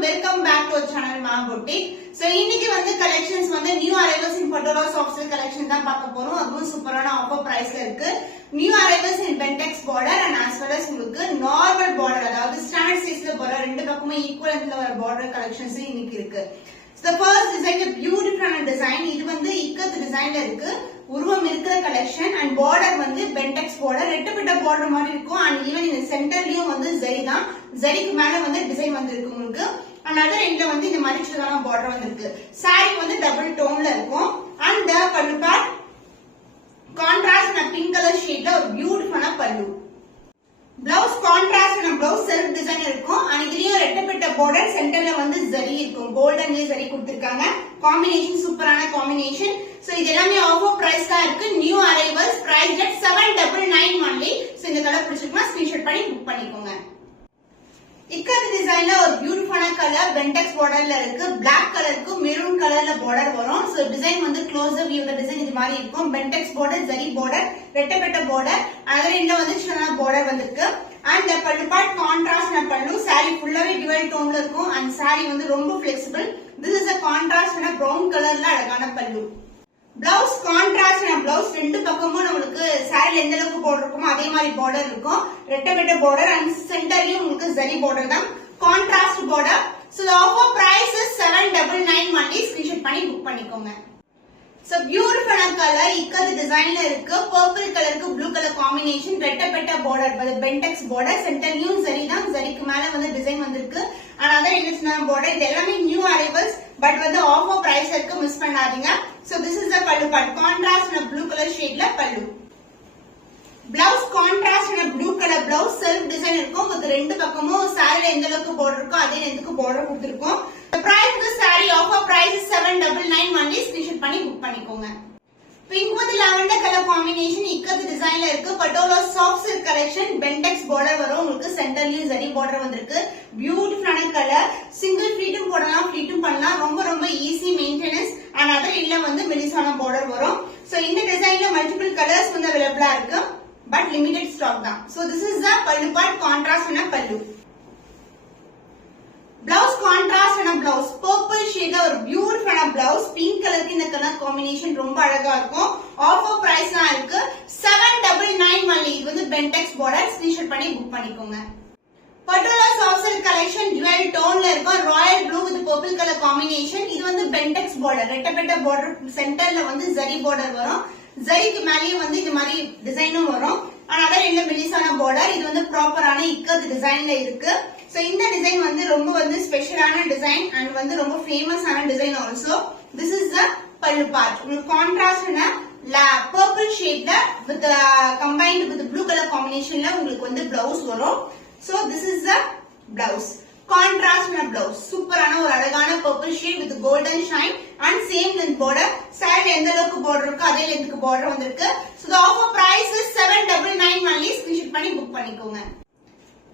welcome back to our channel Ma'am Boutique. So இன்னைக்கு வந்து collections வந்து new arrivals in Patola soft silk collection தான் பார்க்க போறோம். அதுவும் சூப்பரான ஆஃபர் பிரைஸ்ல இருக்கு. New arrivals in Bentex border and as well as உங்களுக்கு normal border அதாவது ஸ்டாண்டர்ட் சைஸ்ல போற ரெண்டு பக்கமே ஈக்குவலன்ட்ல வர border collections இன்னைக்கு இருக்கு. So the first design a beautiful design. இது வந்து இக்கத் டிசைன்ல இருக்கு. உருவம் இருக்கிற கலெக்ஷன் அண்ட் border வந்து Bentex border ரெட்டப்பட்ட border மாதிரி இருக்கும் and even இந்த சென்டர்லயும் வந்து ஜரி தான். ஜரிக்கு மேல வந்து டிசைன் வந்திருக்கு உங்களுக்கு. and other endல வந்து இந்த மாதிரி சின்னதான border வந்திருக்கு. saree வந்து டபுள் டோன்ல இருக்கும் and the pallu part contrast and pink color shade ல ஒரு பியூட்டிஃபுல்லான பல்லு. blouse contrast and blouse self design இருக்கும் and இதுலயும் ரெட்டப்பட்ட border சென்டர்ல வந்து ஜரி இருக்கும். golden ஜரி கொடுத்திருக்காங்க. காம்பினேஷன் சூப்பரான காம்பினேஷன். சோ இது எல்லாமே ஆஃபர் பிரைஸ் தான் இருக்கு. New arrivals price at 799 only. So இந்த கலர் பிடிச்சிருந்தா ஸ்கிரீன்ஷாட் பண்ணி புக் பண்ணிக்கோங்க. இக்கத் டிசைன்ல ஒரு பியூட்டிஃபுல்லான கலர் Bentex borderல இருக்கு. Black கலருக்கு மெரூன் கலர்ல border வரும். சோ டிசைன் வந்து க்ளோஸ் அப் வியூல டிசைன் இது மாதிரி இருக்கும். Bentex border ஜரி border ரெட்டப்பட்ட border அதர் எண்ட்ல வந்து சின்னதா border வந்திருக்கு. and the pallu part contrast na pallu saree fullaவே dual tone ல இருக்கும் and saree வந்து ரொம்ப flexible. this is a contrast na brown colorல அழகான pallu. blouse contrast na blouse ரெண்டு பக்கமும் நமக்கு saree எந்த அளவுக்கு border இருக்குமோ அதே மாதிரி border இருக்கும். ரெட்டப்பட்ட border and சென்டர்லயும் உங்களுக்கு ஜரி border தான். contrast border. so the offer price is 799 only. screenshot பண்ணி புக் பண்ணிக்கோங்க. so beautiful color இக்கத் டிசைன்ல இருக்கு. purple கலருக்கு ப்ளூ கலர் காம்பினேஷன் ரெட்டப்பட்ட border அது Bentex border சென்டர்லயும் ஜரி தான். ஜரிக்கு மேல வந்து டிசைன் வந்திருக்கு. and other என்ன border இது எல்லாமே நியூ அரைவல்ஸ் பட் வந்து ஆஃபர் பிரைஸ் இருக்கு மிஸ் பண்ணாதீங்க. so this is the pallu part contrast and blue color shade ல pallu. blouse contrast and blue color blouse self design இருக்கும். இது ரெண்டு பக்கமும் saree எந்த அளவுக்கு border இருக்கோ அதே லெந்த்க்கு border கொடுத்திருக்கோம். the price of the saree offer price is 799 only. screenshot பண்ணி புக் பண்ணிக்கோங்க. pink with lavender color combination ikat டிசைன்ல இருக்கு. Patola soft silk collection Bentex border வரும். உங்களுக்கு சென்டர்லயும் ஜரி border வந்திருக்கு. பியூட்டிஃபுல்லான கலர் சிங்கிள் ஃப்ளீட்டும் போடலாம் ஃப்ளீட்டும் பண்ணலாம். ரொம்ப ரொம்ப ஈஸி மெயின்டெனன்ஸ் and other இல்ல வந்து மெலிசான border வரும். so இந்த டிசைன்ல மல்டிபிள் கலர்ஸ் வந்து அவைலபிளா இருக்கு but limited stock தான். so this is the pallu part contrast and pallu. blouse contrast and blouse purple shade ஒரு பியூட்டிஃபுல்லான blouse pink கலருக்கு இந்த கலர் காம்பினேஷன் ரொம்ப அழகா இருக்கும். ஆஃபர் பிரைஸ் தான் இருக்கு 799 only. இது வந்து Bentex border ஸ்கிரீன்ஷாட் பண்ணி புக் பண்ணிக்கோங்க. Patola soft silk collection dual tone ல இருக்கும். royal blue with purple color combination. இது வந்து Bentex border ரெட்டப்பட்ட border சென்டர்ல வந்து ஜரி border வரும். ஜரிக்கு மேலயே வந்து இது மாதிரி டிசைனும் வரும். and other எண்ட்ல மெலிசான border. இது வந்து ப்ராப்பரான இக்கத் டிசைன்ல இருக்கு. so இந்த டிசைன் வந்து ரொம்ப வந்து ஸ்பெஷலான டிசைன் and வந்து ரொம்ப ஃபேமஸ் ஆன design also. this is the pallu part. உங்களுக்கு கான்ட்ராஸ்ட்னா purple shade ல with combined with blue color combination ல உங்களுக்கு வந்து blouse வரும். so this is the blouse contrast na blouse சூப்பரான ஒரு அழகான purple shade with golden shine and same length border. saree எந்த அளவுக்கு border இருக்கோ அதே லெந்த்க்கு border வந்திருக்கு. so the offer price is 799 only. screenshot பண்ணி புக் பண்ணிக்கோங்க.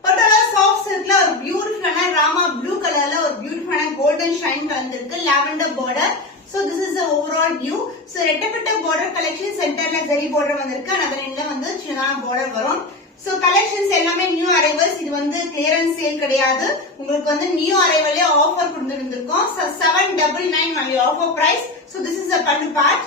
Patola soft silk ல ஒரு பியூட்டிஃபுல்லான ராமா ப்ளூ கலர்ல ஒரு பியூட்டிஃபுல்லான கோல்டன் ஷைன் கலந்திருக்கு. lavender border. so this is the overall view. so ரெட்டப்பட்ட border collection சென்டர்ல ஜரி border வந்திருக்கு. அதர் எண்ட்ல வந்து சின்னதான border வரும். so collections எல்லாமே நியூ அரைவல்ஸ். இது வந்து கிளியரன்ஸ் சேல் கிடையாது. உங்களுக்கு வந்து நியூ அரைவல்லே ஆஃபர் கொடுத்திருந்திருக்கோம். so 799 only offer price. so this is the pallu part.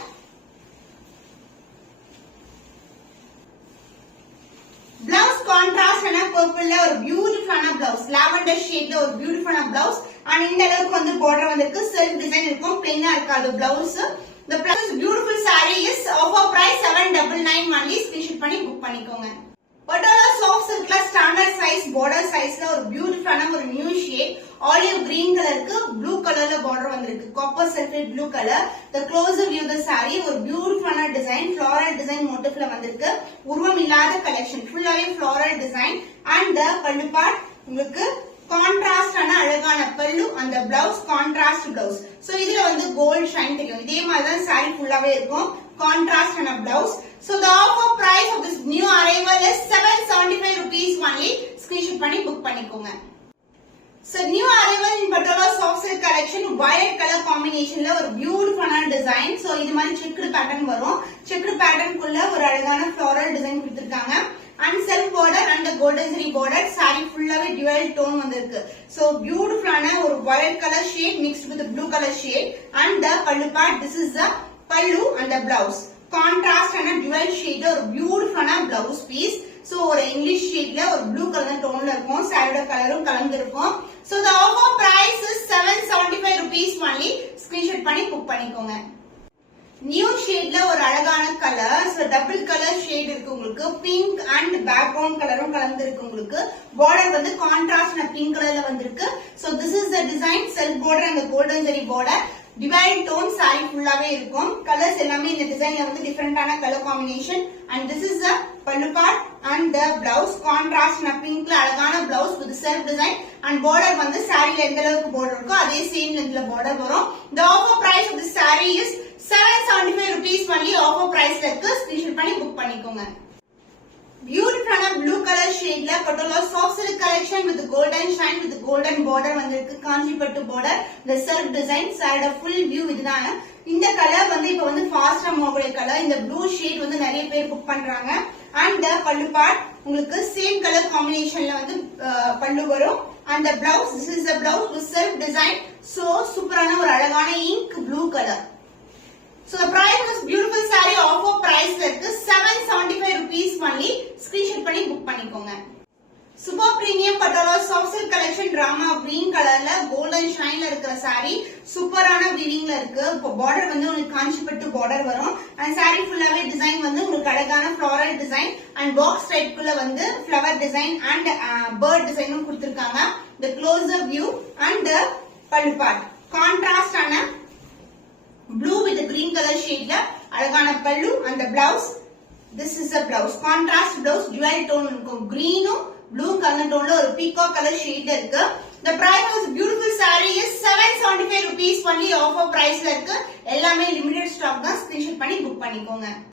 blouse contrast and purple ல ஒரு பியூட்டிஃபுல்லான blouse lavender shade ல ஒரு பியூட்டிஃபுல்லான blouse and இந்த அளவுக்கு வந்து border வந்திருக்கு. self design இருக்கும். plain-ஆ இருக்காது blouse. the plus beautiful saree is offer price 799 only. screenshot பண்ணி புக் பண்ணிக்கோங்க. Patola soft silk ல standard size border size ல ஒரு பியூட்டிஃபுல்லான ஒரு நியூ ஷேட் olive green கலருக்கு ப்ளூ கலர்ல border வந்திருக்கு. copper sulphate blue color. the closer view the saree ஒரு பியூட்டிஃபுல்லான டிசைன் floral design motifல வந்திருக்கு. உருவம் இல்லாத கலெக்ஷன் ஃபுல்லாவே floral design and the pallu part உங்களுக்கு கான்ட்ராஸ்ட் ஆன அழகான பல்லு and the blouse contrast blouse. so இதுல வந்து gold shine தெரியும். இதே மாதிரி தான் saree ஃபுல்லாவே இருக்கும். contrast and blouse. so the offer price of this new arrival is 775 rupees only. screenshot பண்ணி புக் பண்ணிக்கோங்க. so new arrival in Patola soft silk collection violet color combination ல ஒரு பியூட்டிஃபுல்லான டிசைன். so இது மாதிரி checked pattern வரும். checked pattern குள்ள ஒரு அழகான floral design கொடுத்திருக்காங்க. And self border and golden zari border. saree ஃபுல்லாவே dual tone வந்திருக்கு. So பியூட்டிஃபுல்லான ஒரு violet colour shade mixed with blue colour shade and the pallu part. This is the pallu and the blouse. Contrast ஆன dual shade ஒரு பியூட்டிஃபுல்லான blouse piece. So ஒரு English ஷேட்ல ஒரு blue colour டோன்ல இருக்கும். சாரியோட கலரும் கலந்து இருக்கும். So the offer price is 775 rupees only. Screenshot பண்ணி புக் பண்ணிக்கோங்க. நியூ ஷேட்ல ஒரு அழகான colour. So double colour shade இருக்கு உங்களுக்கு. பிங்க் அண்ட் பேக்ரவுண்ட் கலரும் கலந்து இருக்கு உங்களுக்கு. பார்டர் வந்து கான்ட்ராஸ்ட் பிங்க் கலர்ல வந்திருக்கு. So this is the design. Self border and golden zari border. Divine tone saree ஃபுல்லாவே இருக்கும். கலர்ஸ் எல்லாமே இந்த டிசைன்ல வந்து டிஃபரெண்டான colour combination. And this is the pallu part and the blouse. Contrast பிங்க்ல அழகான blouse with self design and border வந்து சாரில எந்த அளவுக்கு border இருக்கோ அதே சேம் லென்த்ல border வரும். The offer price of this saree is 775 rupees only. offer price இருக்கு. Screenshot பண்ணி புக் பண்ணிக்கோங்க. பியூட்டிஃபுல்லான ப்ளூ கலர் ஷேட்ல patola soft silk collection with golden shine with golden border வந்திருக்கு. Kanchipattu border. the self design சாரியோட ஃபுல் வியூ இதுதான். இந்த கலர் வந்து இப்ப வந்து ஃபாஸ்டா மூவ் கலர். இந்த ப்ளூ ஷேட் வந்து நிறைய பேர் புக் பண்றாங்க. அண்ட் the pallu part உங்களுக்கு சேம் கலர் காம்பினேஷன்ல வந்து பல்லு வரும். and the blouse, this is the blouse with self design. so சூப்பரான ஒரு அழகான ink blue colour. So the price was beautiful saree. offer price இருக்கு 775 rupees only. ஸ்கிரீன்ஷாட் பண்ணி புக் பண்ணிக்கோங்க. Super premium patola soft silk collection Rama green கலர்ல golden ஷைன்ல இருக்கிற saree. சூப்பரான வீவிங்ல இருக்கு. பார்டர் வந்து உங்களுக்கு காஞ்சிபட்டு பார்டர் வரும். அண்ட் saree ஃபுல்லாவே டிசைன் வந்து உங்களுக்கு அழகான ஃப்ளோரல் டிசைன் அண்ட் பாக்ஸ் டைப்க்குள்ள வந்து ஃப்ளவர் டிசைன் அண்ட் பேர்ட் டிசைனும் கொடுத்திருக்காங்க. the closer view and the pallu part. Contrast ஆன blue with green color shade அழகான பல்லு and the blouse. this is the blouse. contrast blouse dual tone இருக்கும். greenும் blue color toneல ஒரு peacock color shade இருக்கு. the price of this beautiful saree is 775 rupees only. offer price இருக்கு. எல்லாமே limited stock தான். Screenshot பண்ணி book பண்ணிக்கோங்க.